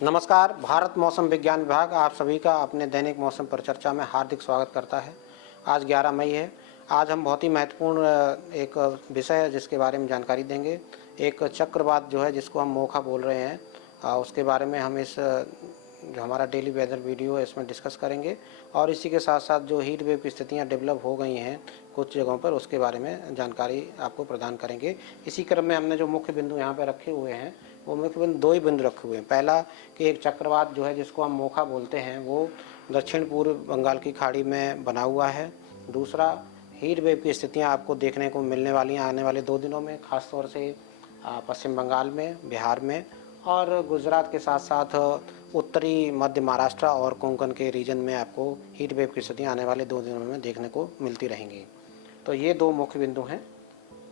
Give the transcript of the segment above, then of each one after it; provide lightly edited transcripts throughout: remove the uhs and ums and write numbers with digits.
नमस्कार। भारत मौसम विज्ञान विभाग आप सभी का अपने दैनिक मौसम पर चर्चा में हार्दिक स्वागत करता है। आज 11 मई है। आज हम बहुत ही महत्वपूर्ण एक विषय है जिसके बारे में जानकारी देंगे। एक चक्रवात जो है जिसको हम मोखा बोल रहे हैं, उसके बारे में हम इस जो हमारा डेली वेदर वीडियो है इसमें डिस्कस करेंगे। और इसी के साथ साथ जो हीट वेव की स्थितियाँ डेवलप हो गई हैं कुछ जगहों पर, उसके बारे में जानकारी आपको प्रदान करेंगे। इसी क्रम में हमने जो मुख्य बिंदु यहाँ पर रखे हुए हैं वो मुख्य बिंदु दो ही बिंदु रखे हुए हैं। पहला कि एक चक्रवात जो है जिसको हम मोखा बोलते हैं वो दक्षिण पूर्व बंगाल की खाड़ी में बना हुआ है। दूसरा, हीट वेव की स्थितियाँ आपको देखने को मिलने वाली हैं आने वाले 2 दिनों में, खासतौर से पश्चिम बंगाल में, बिहार में और गुजरात के साथ साथ उत्तरी मध्य महाराष्ट्र और कोंकण के रीजन में आपको हीट वेव की स्थितियाँ आने वाले 2 दिनों में देखने को मिलती रहेंगी। तो ये 2 मुख्य बिंदु हैं।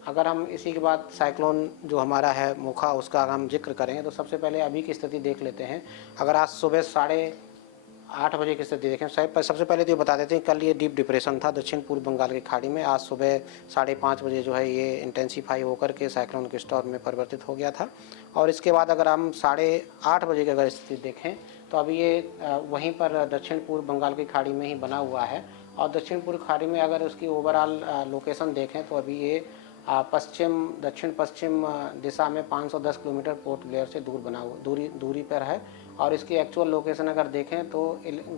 अगर हम इसी के बाद साइक्लोन जो हमारा है मोखा उसका अगर हम जिक्र करें तो सबसे पहले अभी की स्थिति देख लेते हैं। अगर आज सुबह 8:30 बजे की स्थिति देखें, सबसे पहले तो ये बता देते हैं कल ये डीप डिप्रेशन था दक्षिण पूर्व बंगाल की खाड़ी में। आज सुबह 5:30 बजे जो है ये इंटेंसीफाई होकर के साइक्लोन के स्टॉर्म में परिवर्तित हो गया था। और इसके बाद अगर हम 8:30 बजे की अगर स्थिति देखें तो अभी ये वहीं पर दक्षिण पूर्व बंगाल की खाड़ी में ही बना हुआ है। और दक्षिण पूर्व खाड़ी में अगर उसकी ओवरऑल लोकेशन देखें तो अभी ये दक्षिण पश्चिम दिशा में 510 किलोमीटर पोर्ट ब्लेयर से दूरी पर है। और इसकी एक्चुअल लोकेशन अगर देखें तो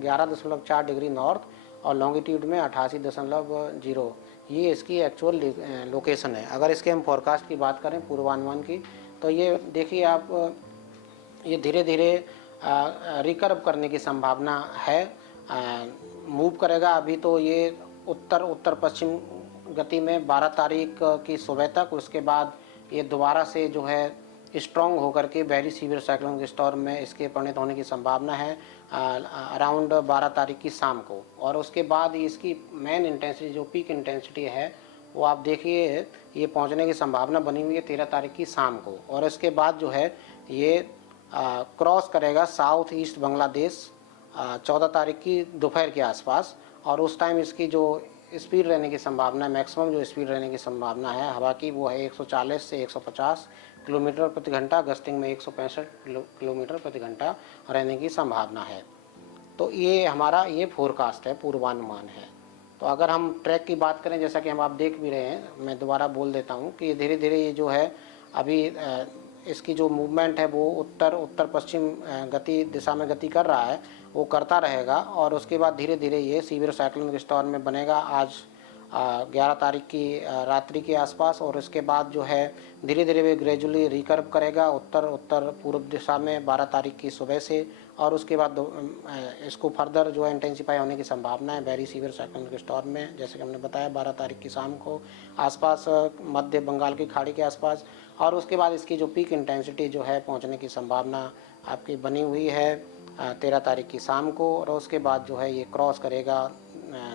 11.4 डिग्री नॉर्थ और लॉन्गिट्यूड में 88.0 ये इसकी एक्चुअल लोकेशन है। अगर इसके हम फॉरकास्ट की बात करें, पूर्वानुमान की, तो ये देखिए आप, ये धीरे धीरे रिकर्व करने की संभावना है, मूव करेगा। अभी तो ये उत्तर पश्चिम गति में 12 तारीख की सुबह तक, उसके बाद ये दोबारा से जो है स्ट्रॉन्ग होकर के वेरी सीवियर साइक्लोन के स्टॉर्म में इसके परिणत होने की संभावना है अराउंड 12 तारीख की शाम को। और उसके बाद इसकी मेन इंटेंसिटी जो पीक इंटेंसिटी है वो आप देखिए ये पहुंचने की संभावना बनी हुई है 13 तारीख की शाम को। और इसके बाद जो है ये क्रॉस करेगा साउथ ईस्ट बांग्लादेश 14 तारीख की दोपहर के आसपास। और उस टाइम इसकी जो स्पीड रहने की संभावना है, मैक्सिमम जो स्पीड रहने की संभावना है हवा की, वो है 140 से 150 किलोमीटर प्रति घंटा, गस्टिंग में 165 किलोमीटर प्रति घंटा रहने की संभावना है। तो ये हमारा ये फोरकास्ट है, पूर्वानुमान है। तो अगर हम ट्रैक की बात करें, जैसा कि हम आप देख भी रहे हैं, मैं दोबारा बोल देता हूँ कि धीरे धीरे ये जो है अभी इसकी जो मूवमेंट है वो उत्तर पश्चिम दिशा में गति कर रहा है, वो करता रहेगा। और उसके बाद धीरे धीरे ये सीवियर साइक्लोन के स्टॉर्म में बनेगा आज 11 तारीख की रात्रि के आसपास। और इसके बाद जो है धीरे धीरे वे ग्रेजुअली रिकर्व करेगा उत्तर पूर्व दिशा में 12 तारीख की सुबह से। और उसके बाद इसको फर्दर जो है इंटेंसिफाई होने की संभावना है वेरी सीवियर साइक्लोन के स्टॉर्म में, जैसे कि हमने बताया 12 तारीख की शाम को आसपास मध्य बंगाल की खाड़ी के आसपास। और उसके बाद इसकी जो पीक इंटेंसिटी जो है पहुंचने की संभावना आपकी बनी हुई है 13 तारीख की शाम को। और उसके बाद जो है ये क्रॉस करेगा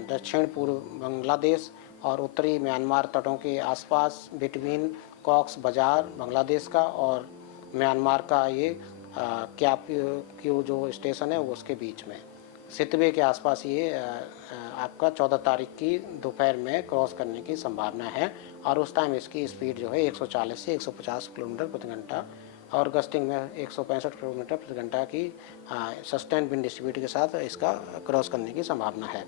दक्षिण पूर्व बांग्लादेश और उत्तरी म्यांमार तटों के आसपास, बिटवीन कॉक्स बाजार बांग्लादेश का और म्यांमार का ये क्यू जो स्टेशन है वो उसके बीच में सितवे के आसपास ये आपका 14 तारीख की दोपहर में क्रॉस करने की संभावना है। और उस टाइम इसकी स्पीड जो है 140 से 150 किलोमीटर प्रति घंटा और गस्टिंग में 165 किलोमीटर प्रति घंटा की सस्टेन विंड स्पीड के साथ इसका क्रॉस करने की संभावना है।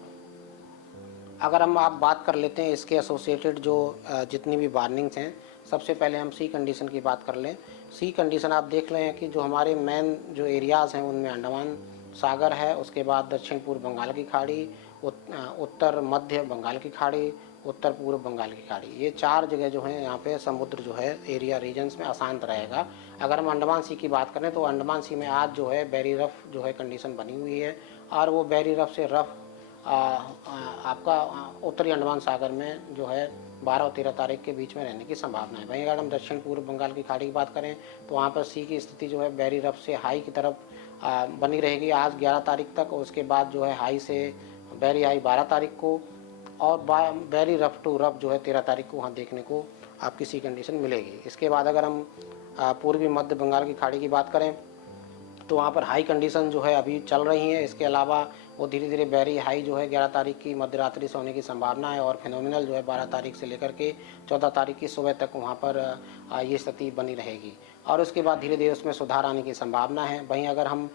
अगर हम आप बात कर लेते हैं इसके एसोसिएटेड जो जितनी भी वार्निंग्स हैं, सबसे पहले हम सी कंडीशन की बात कर लें। सी कंडीशन आप देख रहे हैं कि जो हमारे मेन जो एरियाज़ हैं उनमें अंडमान सागर है, उसके बाद दक्षिण पूर्व बंगाल की खाड़ी, उत्तर मध्य बंगाल की खाड़ी, उत्तर पूर्व बंगाल की खाड़ी, ये 4 जगह जो हैं यहाँ पे समुद्र जो है एरिया रीजन्स में अशांत रहेगा। अगर हम अंडमान सी की बात करें तो अंडमान सी में आज जो है वेरी रफ जो है कंडीशन बनी हुई है। और वो वेरी रफ से रफ आपका उत्तरी अंडमान सागर में जो है 12 और 13 तारीख के बीच में रहने की संभावना है। वहीं अगर हम दक्षिण पूर्व बंगाल की खाड़ी की बात करें तो वहाँ पर सी की स्थिति जो है वेरी रफ से हाई की तरफ बनी रहेगी आज 11 तारीख तक। और उसके बाद जो है हाई से वेरी हाई 12 तारीख को और वेरी रफ टू रफ जो है 13 तारीख को वहाँ देखने को आपकी सी कंडीशन मिलेगी। इसके बाद अगर हम पूर्वी मध्य बंगाल की खाड़ी की बात करें तो वहाँ पर हाई कंडीशन जो है अभी चल रही है। इसके अलावा वो धीरे धीरे वेरी हाई जो है 11 तारीख की मध्य रात्रि से होने की संभावना है, और फिनोमिनल जो है 12 तारीख से लेकर के 14 तारीख की सुबह तक वहाँ पर ये स्थिति बनी रहेगी, और उसके बाद धीरे धीरे उसमें सुधार आने की संभावना है। वहीं अगर हम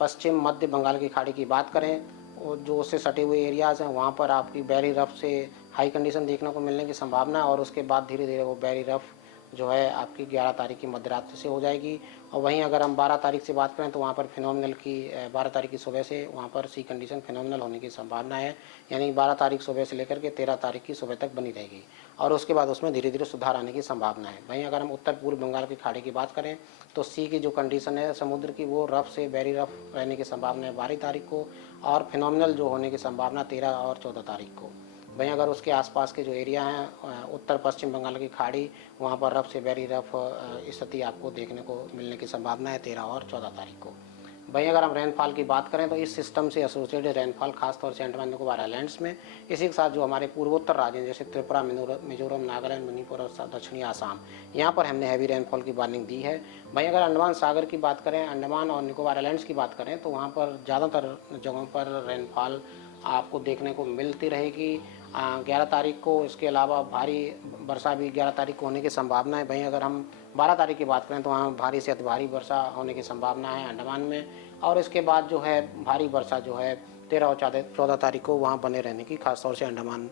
पश्चिम मध्य बंगाल की खाड़ी की बात करें, जो उससे सटे हुए एरियाज़ हैं वहाँ पर आपकी वेरी रफ से हाई कंडीशन देखने को मिलने की संभावना है, और उसके बाद धीरे धीरे वो वेरी रफ जो है आपकी 11 तारीख की मध्यरात्रि से हो जाएगी। और वहीं अगर हम 12 तारीख से बात करें तो वहाँ पर फिनोमिनल की 12 तारीख की सुबह से वहाँ पर सी कंडीशन फिनोमिनल होने की संभावना है, यानी 12 तारीख सुबह से लेकर के 13 तारीख की सुबह तक बनी रहेगी, और उसके बाद उसमें धीरे धीरे सुधार आने की संभावना है। वहीं अगर हम उत्तर पूर्व बंगाल की खाड़ी की बात करें तो सी की जो कंडीशन है समुद्र की, वो रफ से वेरी रफ रहने की संभावना है 12 तारीख को, और फिनोमिनल जो होने की संभावना 13 और 14 तारीख को। वहीं अगर उसके आसपास के जो एरिया हैं उत्तर पश्चिम बंगाल की खाड़ी, वहाँ पर रफ से वेरी रफ स्थिति आपको देखने को मिलने की संभावना है 13 और 14 तारीख को। वहीं अगर हम रेनफॉल की बात करें तो इस सिस्टम से एसोसिएटेड रेनफॉल खासतौर से अंडमान निकोबार आइलैंड्स में, इसी के साथ जो हमारे पूर्वोत्तर राज्य हैं जैसे त्रिपुरा, मिजोरम, नागालैंड, मणिपुर और दक्षिणी आसाम, यहाँ पर हमने हैवी रेनफॉल की वार्निंग दी है। वहीं अगर अंडमान सागर की बात करें, अंडमान और निकोबार आइलैंड्स की बात करें तो वहाँ पर ज़्यादातर जगहों पर रेनफॉल आपको देखने को मिलती रहेगी 11 तारीख को। इसके अलावा भारी वर्षा भी 11 तारीख को होने की संभावना है। वहीं अगर हम 12 तारीख की बात करें तो वहाँ भारी से अति भारी वर्षा होने की संभावना है अंडमान में, और इसके बाद जो है भारी वर्षा जो है 13 और 14 तारीख को वहाँ बने रहने की, खासतौर से अंडमान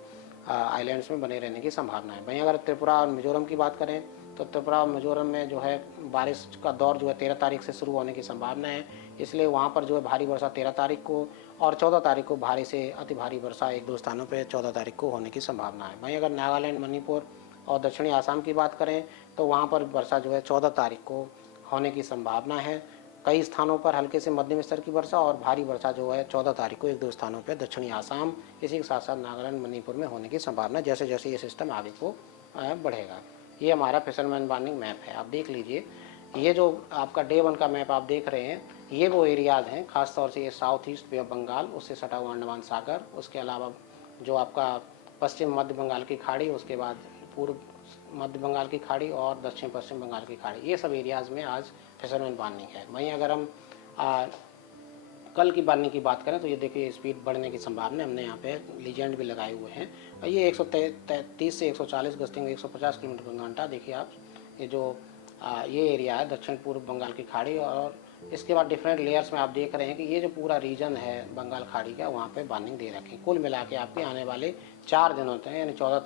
आइलैंड्स में बने रहने की संभावना है। वहीं अगर त्रिपुरा और मिजोरम की बात करें तो त्रिपुरा और मिजोरम में जो है बारिश का दौर जो है 13 तारीख से शुरू होने की संभावना है, इसलिए वहाँ पर जो है भारी वर्षा 13 तारीख को, और 14 तारीख को भारी से अति भारी वर्षा एक दो स्थानों पर 14 तारीख को होने की संभावना है। वहीं अगर नागालैंड, मणिपुर और दक्षिणी आसाम की बात करें तो वहाँ पर वर्षा जो है 14 तारीख को होने की संभावना है। कई स्थानों पर हल्के से मध्यम स्तर की वर्षा और भारी वर्षा जो है 14 तारीख को एक दो स्थानों पर दक्षिणी आसाम, इसी के साथ साथ नागालैंड, मणिपुर में होने की संभावना जैसे जैसे ये सिस्टम आगे को बढ़ेगा। ये हमारा फिशरमैन वार्निंग मैप है, आप देख लीजिए। ये जो आपका डे 1 का मैप आप देख रहे हैं, ये वो एरियाज़ हैं खासतौर से ये south east bay of Bengal, उससे सटा हुआ अंडमान सागर, उसके अलावा जो आपका पश्चिम मध्य बंगाल की खाड़ी, उसके बाद पूर्व मध्य बंगाल की खाड़ी और दक्षिण पश्चिम बंगाल की खाड़ी, ये सब एरियाज़ में आज फिशरमैन वार्निंग है। वहीं अगर हम कल की वार्निंग की बात करें तो ये देखिए स्पीड बढ़ने की संभावना है, हमने यहाँ पे लीजेंड भी लगाए हुए हैं, और ये 130 से 140 गस्टिंग 150 किलोमीटर प्रति घंटा। देखिए आप ये जो ये एरिया है दक्षिण पूर्व बंगाल की खाड़ी, और इसके बाद डिफरेंट लेयर्स में आप देख रहे हैं कि ये जो पूरा रीजन है बंगाल खाड़ी का, वहाँ पे वार्निंग दे रखी। कुल मिला के आपके आने वाले 4 दिनों तक, यानी 14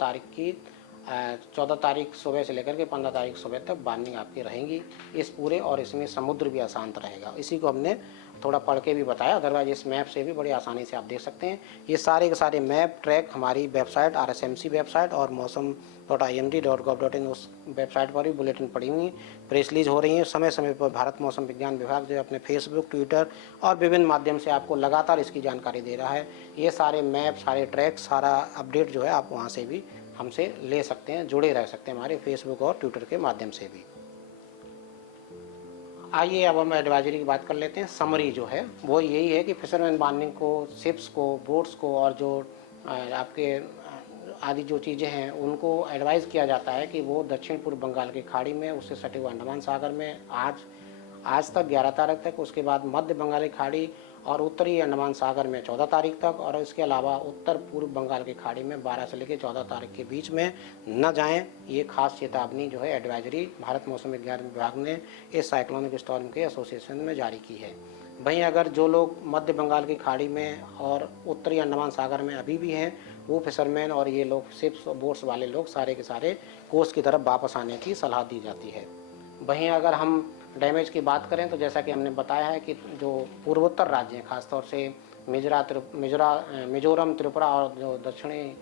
तारीख सुबह से लेकर के 15 तारीख सुबह तक वार्निंग आपकी रहेंगी इस पूरे, और इसमें समुद्र भी अशांत रहेगा। इसी को हमने थोड़ा पढ़ के भी बताया, अदरवाइज इस मैप से भी बड़ी आसानी से आप देख सकते हैं। ये सारे के सारे मैप ट्रैक हमारी वेबसाइट RSMC वेबसाइट और मौसम.imd.gov.in उस वेबसाइट पर भी बुलेटिन पड़ी हुई, प्रेस रिलीज हो रही हैं समय समय पर। भारत मौसम विज्ञान विभाग जो अपने फेसबुक, ट्विटर और विभिन्न माध्यम से आपको लगातार इसकी जानकारी दे रहा है। ये सारे मैप, सारे ट्रैक, सारा अपडेट जो है आप वहाँ से भी हमसे ले सकते हैं, जुड़े रह सकते हैं हमारे फेसबुक और ट्विटर के माध्यम से भी। आइए अब हम एडवाइजरी की बात कर लेते हैं। समरी जो है वो यही है कि फिशरमैन वार्निंग को शिप्स को, बोट्स को और जो आपके आदि जो चीज़ें हैं उनको एडवाइज़ किया जाता है कि वो दक्षिण पूर्व बंगाल की खाड़ी में, उससे सटे हुए अंडमान सागर में आज तक 11 तारीख तक, उसके बाद मध्य बंगाल की खाड़ी और उत्तरी अंडमान सागर में 14 तारीख तक, और इसके अलावा उत्तर पूर्व बंगाल की खाड़ी में 12 से लेकर 14 तारीख के बीच में न जाएं। ये खास चेतावनी जो है एडवाइजरी भारत मौसम विज्ञान विभाग ने इस साइक्लोनिक स्टॉर्म के एसोसिएशन में जारी की है। वहीं अगर जो लोग मध्य बंगाल की खाड़ी में और उत्तरी अंडमान सागर में अभी भी हैं, वो फिशरमैन और ये लोग शिप्स और बोट्स वाले लोग सारे के सारे कोस्ट की तरफ वापस आने की सलाह दी जाती है। वहीं अगर हम डैमेज की बात करें तो जैसा कि हमने बताया है कि जो पूर्वोत्तर राज्य हैं, खासतौर से मिजोरम, त्रिपुरा और जो दक्षिणी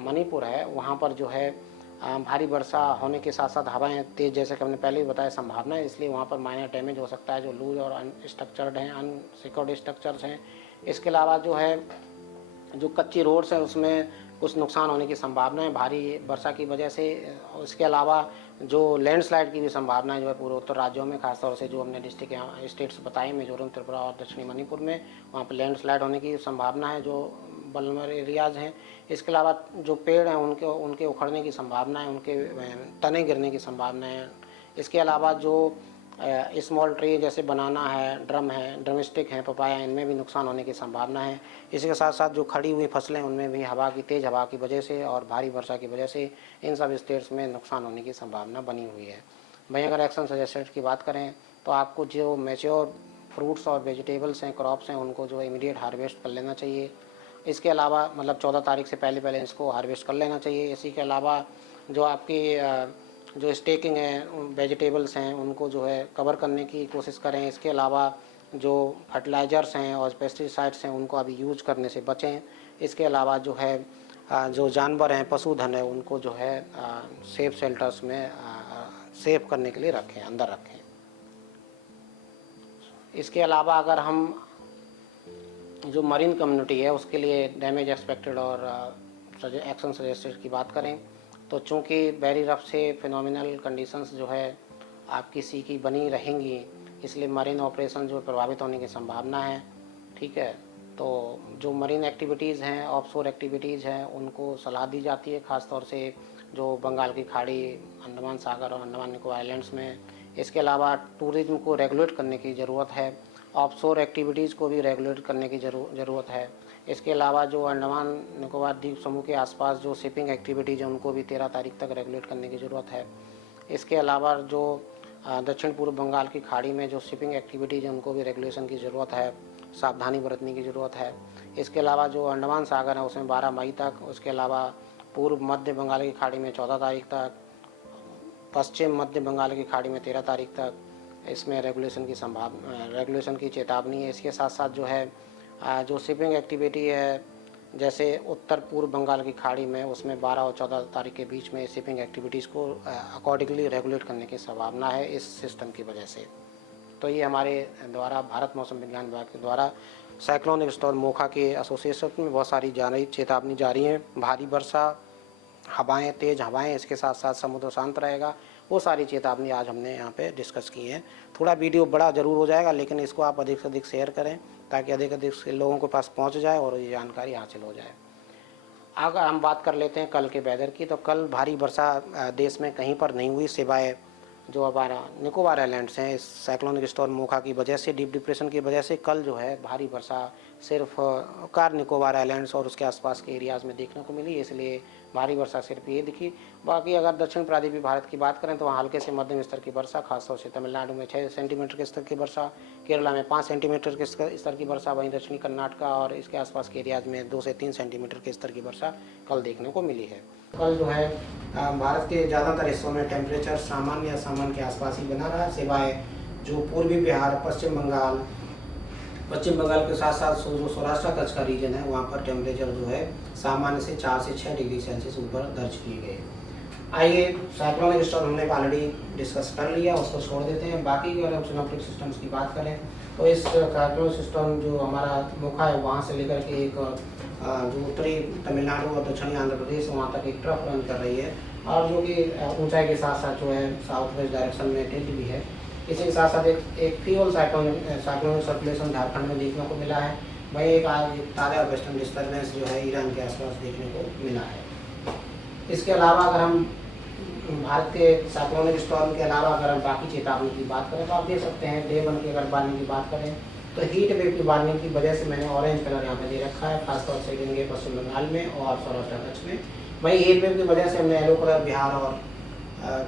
मणिपुर है, वहाँ पर जो है भारी वर्षा होने के साथ साथ हवाएं तेज़, जैसे कि हमने पहले भी बताया संभावना है, इसलिए वहाँ पर माइनर डैमेज हो सकता है जो लूज और अनस्ट्रक्चर्ड हैं, अनसिक्योर्ड स्ट्रक्चर्स हैं। इसके अलावा जो है जो कच्ची रोड्स हैं उसमें कुछ नुकसान होने की संभावना है भारी वर्षा की वजह से। इसके अलावा जो लैंडस्लाइड की भी संभावना है जो है पूर्वोत्तर राज्यों में, खासतौर से जो हमने स्टेट्स बताए मिजोरम, त्रिपुरा और दक्षिणी मणिपुर में, वहाँ पर लैंडस्लाइड होने की संभावना है जो वल्नरेबल एरियाज़ हैं। इसके अलावा जो पेड़ हैं उनके उखड़ने की संभावना है, उनके तने गिरने की संभावना है। इसके अलावा जो स्मॉल ट्री जैसे बनाना है, ड्रम स्टिक हैं, पपाया, इनमें भी नुकसान होने की संभावना है। इसी के साथ साथ जो खड़ी हुई फसलें उनमें भी तेज़ हवा की वजह से और भारी वर्षा की वजह से इन सब स्टेट्स में नुकसान होने की संभावना बनी हुई है। वहीं अगर एक्शन सजेस्टेड की बात करें तो आपको जो मैच्योर फ्रूट्स और वेजिटेबल्स हैं, क्रॉप्स हैं, उनको जो इमीडिएट हार्वेस्ट कर लेना चाहिए। इसके अलावा मतलब 14 तारीख से पहले पहले इसको हार्वेस्ट कर लेना चाहिए। इसी के अलावा जो आपकी जो स्टेकिंग है वेजिटेबल्स हैं उनको जो है कवर करने की कोशिश करें। इसके अलावा जो फर्टिलाइज़र्स हैं और पेस्टिसाइड्स हैं उनको अभी यूज करने से बचें। इसके अलावा जो है जो जानवर हैं, पशुधन है, उनको जो है सेफ शेल्टर्स में सेफ करने के लिए रखें, अंदर रखें। इसके अलावा अगर हम जो मरीन कम्युनिटी है उसके लिए डैमेज एक्सपेक्टेड और एक्शन सजेस्टेड की बात करें तो चूँकि वेरी रफ से फिनोमिनल कंडीशंस जो है आपकी सी की बनी रहेंगी, इसलिए मरीन ऑपरेशन जो प्रभावित होने की संभावना है। ठीक है, तो जो मरीन एक्टिविटीज़ हैं, ऑफशोर एक्टिविटीज़ हैं, उनको सलाह दी जाती है, ख़ासतौर से जो बंगाल की खाड़ी, अंडमान सागर और अंडमान निकोबार आइलैंड्स में। इसके अलावा टूरिज्म को रेगुलेट करने की ज़रूरत है, ऑफशोर एक्टिविटीज़ को भी रेगुलेट करने की ज़रूरत है। इसके अलावा जो अंडमान निकोबार द्वीप समूह के आसपास जो शिपिंग एक्टिविटीज़ हैं उनको भी 13 तारीख तक रेगुलेट करने की ज़रूरत है। इसके अलावा जो दक्षिण पूर्व बंगाल की खाड़ी में जो शिपिंग एक्टिविटीज़ हैं उनको भी रेगुलेशन की ज़रूरत है, सावधानी बरतने की ज़रूरत है। इसके अलावा जो अंडमान सागर है उसमें 12 मई तक, उसके अलावा पूर्व मध्य बंगाल की खाड़ी में 14 तारीख तक, पश्चिम मध्य बंगाल की खाड़ी में 13 तारीख तक इसमें रेगुलेशन की चेतावनी है। इसके साथ साथ जो है जो शिपिंग एक्टिविटी है जैसे उत्तर पूर्व बंगाल की खाड़ी में उसमें 12 और 14 तारीख के बीच में शिपिंग एक्टिविटीज़ को अकॉर्डिंगली रेगुलेट करने की संभावना है इस सिस्टम की वजह से। तो ये हमारे द्वारा भारत मौसम विज्ञान विभाग के द्वारा साइक्लोनिक स्टॉर्म मोखा के एसोसिएशन में बहुत सारी चेतावनी जारी हैं। भारी वर्षा, हवाएं, तेज़ हवाएं, इसके साथ साथ समुद्र शांत रहेगा, वो सारी चेतावनी आज हमने यहाँ पे डिस्कस की है। थोड़ा वीडियो बड़ा ज़रूर हो जाएगा लेकिन इसको आप अधिक से अधिक शेयर करें ताकि अधिक से लोगों के पास पहुँच जाए और ये जानकारी हासिल हो जाए। अगर हम बात कर लेते हैं कल के वेदर की, तो कल भारी वर्षा देश में कहीं पर नहीं हुई सिवाय जो हमारा निकोबार आइलैंड्स हैं। इस साइक्लोनिक स्टॉर्म मोखा की वजह से, डीप डिप्रेशन की वजह से कल जो है भारी वर्षा सिर्फ कार निकोबार आइलैंड्स और उसके आसपास के एरियाज़ में देखने को मिली, इसलिए भारी वर्षा सिर्फ ये दिखी। बाकी अगर दक्षिण प्रायद्वीपीय भारत की बात करें तो वहाँ हल्के से मध्यम स्तर की वर्षा, खासतौर से तमिलनाडु में 6 सेंटीमीटर के स्तर की वर्षा, केरला में 5 सेंटीमीटर के स्तर की वर्षा, वहीं दक्षिणी कर्नाटका और इसके आसपास के एरियाज़ में 2 से 3 सेंटीमीटर के स्तर की वर्षा कल देखने को मिली है। कल जो है भारत के ज़्यादातर हिस्सों में टेम्परेचर सामान्य या सामान्य के आसपास ही बना रहा, सिवाय जो पूर्वी बिहार, पश्चिम बंगाल के साथ साथ जो सौराष्ट्र कच्छ का रीजन है वहाँ पर टेम्परेचर जो है सामान्य से 4 से 6 डिग्री सेल्सियस ऊपर दर्ज किए गए। आइए साइक्लोनिक स्टॉर्म हमने ऑलरेडी डिस्कस कर लिया, उसको छोड़ देते हैं। बाकी अगर हम सिनॉप्टिक सिस्टम्स की बात करें तो इस साइक्लोनिक सिस्टम जो हमारा मोखा है वहाँ से लेकर के एक जो उत्तरी तमिलनाडु और दक्षिणी आंध्र प्रदेश वहाँ तक एक ट्रफ रन कर रही है और जो कि ऊंचाई के साथ साथ जो है साउथ वेस्ट डायरेक्शन में टिल्ट भी है। इसी के साथ साथ एक फ्यूल साइक्लोनिक सर्कुलेशन झारखंड में देखने को मिला है। वही एक ताज़ा वेस्टर्न डिस्टर्बेंस जो है ईरान के आसपास देखने को मिला है। इसके अलावा अगर हम भारत के साइक्लोनिक स्टॉर्म के अलावा अगर हम बाकी चेतावनी की बात करें तो आप देख सकते हैं डे 1 की अगर वार्निंग की बात करें तो हीट वेव की वार्निंग की वजह से मैंने ऑरेंज कलर यहाँ पे दे रखा है, खासतौर से देंगे पश्चिम बंगाल में और सौराष्ट्र कच्छ में। वही हीट वेव की वजह से हमने येलो कलर बिहार और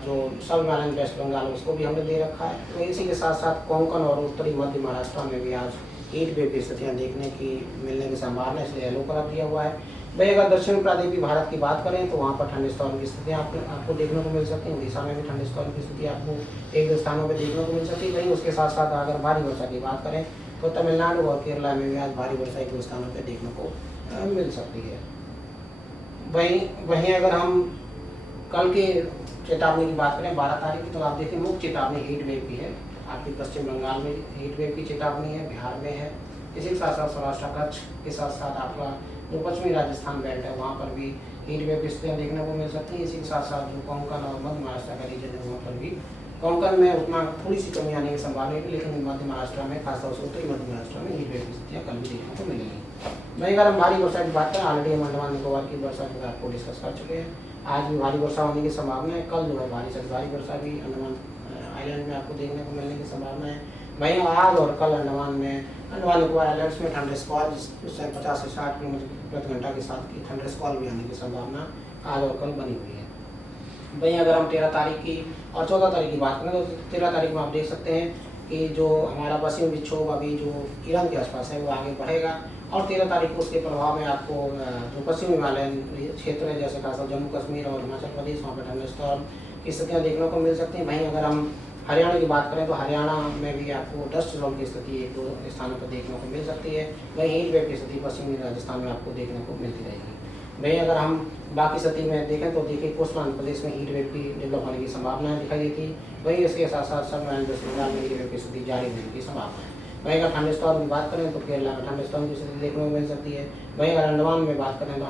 जो सब हिमालयन वेस्ट बंगाल उसको भी हमने दे रखा है। तो इसी के साथ साथ कोंकण और उत्तरी मध्य महाराष्ट्र में भी आज हीट वेव की स्थितियाँ देखने की मिलने की संभावना है, इसलिए येलो कलर दिया हुआ है। भाई अगर दक्षिण प्रायद्वीपीय भारत की बात करें तो वहाँ पर ठंड स्टॉर्म की स्थितियाँ आपको देखने को मिल सकती हैं। उड़ीसा में भी ठंड स्टॉर्म की स्थिति आपको एक दो स्थानों पर देखने को मिल सकती है। वहीं उसके साथ साथ अगर भारी वर्षा की बात करें तो तमिलनाडु और केरला में भी आज भारी वर्षा एक दो स्थानों पर देखने को मिल सकती है। वहीं अगर हम कल के चेतावनी की बात करें 12 तारीख की, तो आप देखिए मुख्य चेतावनी हीट वेव की है। आपकी पश्चिम बंगाल में हीट वेव की चेतावनी है, बिहार में है। इसी के साथ साथ सौराष्ट्र कच्छ के साथ साथ आपका जो पश्चिमी राजस्थान बेल्ट है वहाँ पर भी हीट वेव की स्थितियाँ देखने को मिल सकती हैं। इसी के साथ साथ जो कोंकण और मध्य महाराष्ट्र का रीजन है वहाँ पर भी, कोंकण में उतना थोड़ी सी कमी आने की संभावना है, लेकिन मध्य महाराष्ट्र में खासतौर से उत्तरी मध्य महाराष्ट्र में हीट वेव की स्थितियाँ कल भी देखने को मिलेंगी। वहीं अगर हम भारी वर्षा की बात करें, ऑलरेडी हम अंडमान निकोबार की वर्षा जो है आपको डिस्कस कर चुके हैं। आज भी भारी वर्षा होने की संभावना है। कल जो है भारी से भारी वर्षा भी अंडमान आइलैंड में आपको देखने को मिलने की संभावना है। वहीं आज और कल अंडमान निकोबार आइलैंड्स में थंडर स्क्वाल जिस टाइम 50 से 60 किलोमीटर प्रति घंटा के साथ की थंडर स्क्वाल भी आने की संभावना आज और कल बनी हुई है। वहीं अगर हम 13 तारीख की और 14 तारीख की बात करें तो 13 तारीख में आप देख सकते हैं कि जो हमारा पश्चिमी विक्षोभ अभी जो ईरान के आसपास है वो आगे बढ़ेगा और 13 तारीख को उसके प्रभाव में आपको जो पश्चिमी हिमालयन क्षेत्र है जैसे खासकर जम्मू कश्मीर और हिमाचल प्रदेश वहाँ पर थंडरस्टॉर्म की स्थितियाँ देखने को मिल सकती हैं। वहीं अगर हम हरियाणा की बात करें तो हरियाणा में भी आपको डस्ट स्टॉर्म की स्थिति एक दो स्थानों पर देखने को मिल सकती है। वहीं हीट वेव की स्थिति पश्चिमी राजस्थान में आपको देखने को मिलती रहेगी। वहीं अगर हम बाकी स्थिति में देखें तो देखिए कोस्टल आंध्र प्रदेश में हीट वेव की डेवलप होने की संभावना दिखाई देती है। वहीं इसके साथ साथ सब वेस्ट बंगाल में हीट वेव की स्थिति जारी रहने की संभावना है। वहीं अगर थंडरस्टॉर्म की बात करें तो केरला में थंडरस्टॉर्म की स्थिति देखने को मिल सकती है। वहीं अगर अंडमान में बात करें तो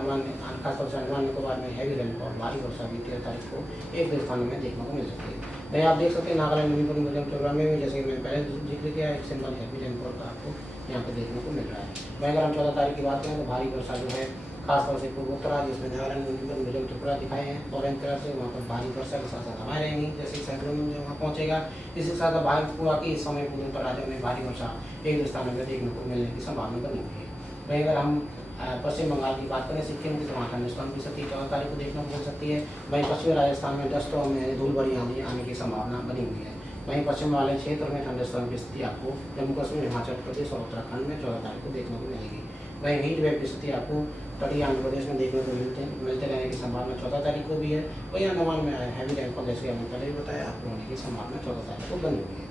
खासतौर से अंडमान निकोबार में हैवी रेनफॉल भारी वर्षा भी 13 तारीख को एक दो स्थानों में देखने को मिल सकती है। वहीं आप देख सकते हैं नागालैंड मणिपुर मिजोरम त्रिपुरा में भी जैसे मैंने पहले जिक्र किया एक सिंपल हैवी रेनफॉल का आपको यहाँ पर देखने को मिल रहा है। वहीं अगर हम 14 तारीख की बात करें तो भारी वर्षा जो है खासतौर से पूर्वोत्तरा जिसमें नागालैंड मणिपुर मिजोरम त्रिपुरा दिखाए हैं ऑरेंज कलर से वहाँ पर भारी वर्षा के साथ साथ हवाएं रहेंगी जैसे सैकड़ों में वहाँ पहुँचेगा। इसी के साथ पूरा की इस समय पूर्वोत्तर राज्यों में भारी वर्षा एक दो स्थानों में देखने को मिलने की संभावना बनी हुई है। वहीं अगर हम पश्चिम बंगाल की बात करें सिक्किम की तो वहाँ थंडरस्टॉर्म की स्थिति 14 तारीख को देखने को मिल सकती है। वहीं पश्चिमी राजस्थान में डस्ट स्टॉर्म में धूल भरी आंधी आने की संभावना बनी हुई है। वहीं पश्चिम वाले क्षेत्र में थंडरस्टॉर्म की स्थिति आपको जम्मू कश्मीर हिमाचल प्रदेश और उत्तराखंड में 14 तारीख को देखने को मिलेगी। वहीं हीट वेव की स्थिति आपको तटीय आंध्र प्रदेश में देखने को मिलते रहने की संभावना 14 तारीख को भी है। वहीं अंडमान में हैवी रेनफॉल जैसे हमने पहले भी बताया आपको होने की संभावना 14 तारीख को बनी हुई है।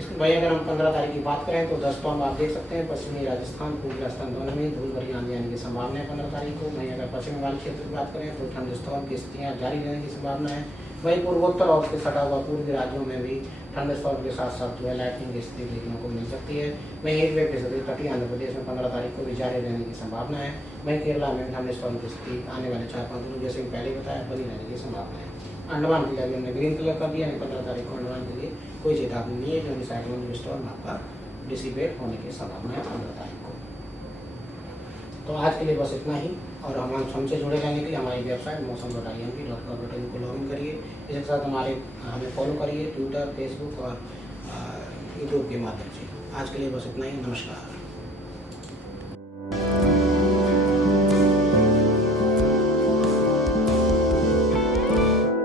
इसके वहीं अगर हम 15 तारीख की बात करें तो डस्ट स्टॉर्म आप देख सकते हैं पश्चिमी राजस्थान पूर्वी राजस्थान दोनों में धूल भरी आंधी आने की संभावना है 15 तारीख को। वहीं अगर पश्चिमी वाले क्षेत्र की बात करें तो थंडरस्टॉर्म की स्थितियाँ जारी रहने की संभावना है। वहीं पूर्वोत्तर और उसके सटा हुआ पूर्वी राज्यों में भी थंडरस्टॉर्म के साथ साथ जो है लाइटनिंग की स्थिति देखने को मिल सकती है। वहीं हीट वेव की स्थिति तटीय आंध्र प्रदेश में 15 तारीख को भी जारी रहने की संभावना है। वहीं केरला में थंडरस्टॉर्म की स्थिति आने वाले 4-5 दिनों जैसे पहले बताया बनी रहने की संभावना है। अंडमान के लिए अभी हमने ग्रीन कलर कर दिया है 15 तारीख को अंडमान के लिए कोई चेतावनी नहीं है क्योंकि साइक्लोन स्टॉर्म आपका डिसिपेट होने की संभावना है 15 तारीख को। तो आज के लिए बस इतना ही और हमसे जुड़े रहने के लिए हमारी वेबसाइट मौसम.imp.gov.in को लॉगिन करिए। इसके साथ हमें फॉलो करिए ट्विटर फेसबुक और यूट्यूब के माध्यम से। आज के लिए बस इतना ही। नमस्कार।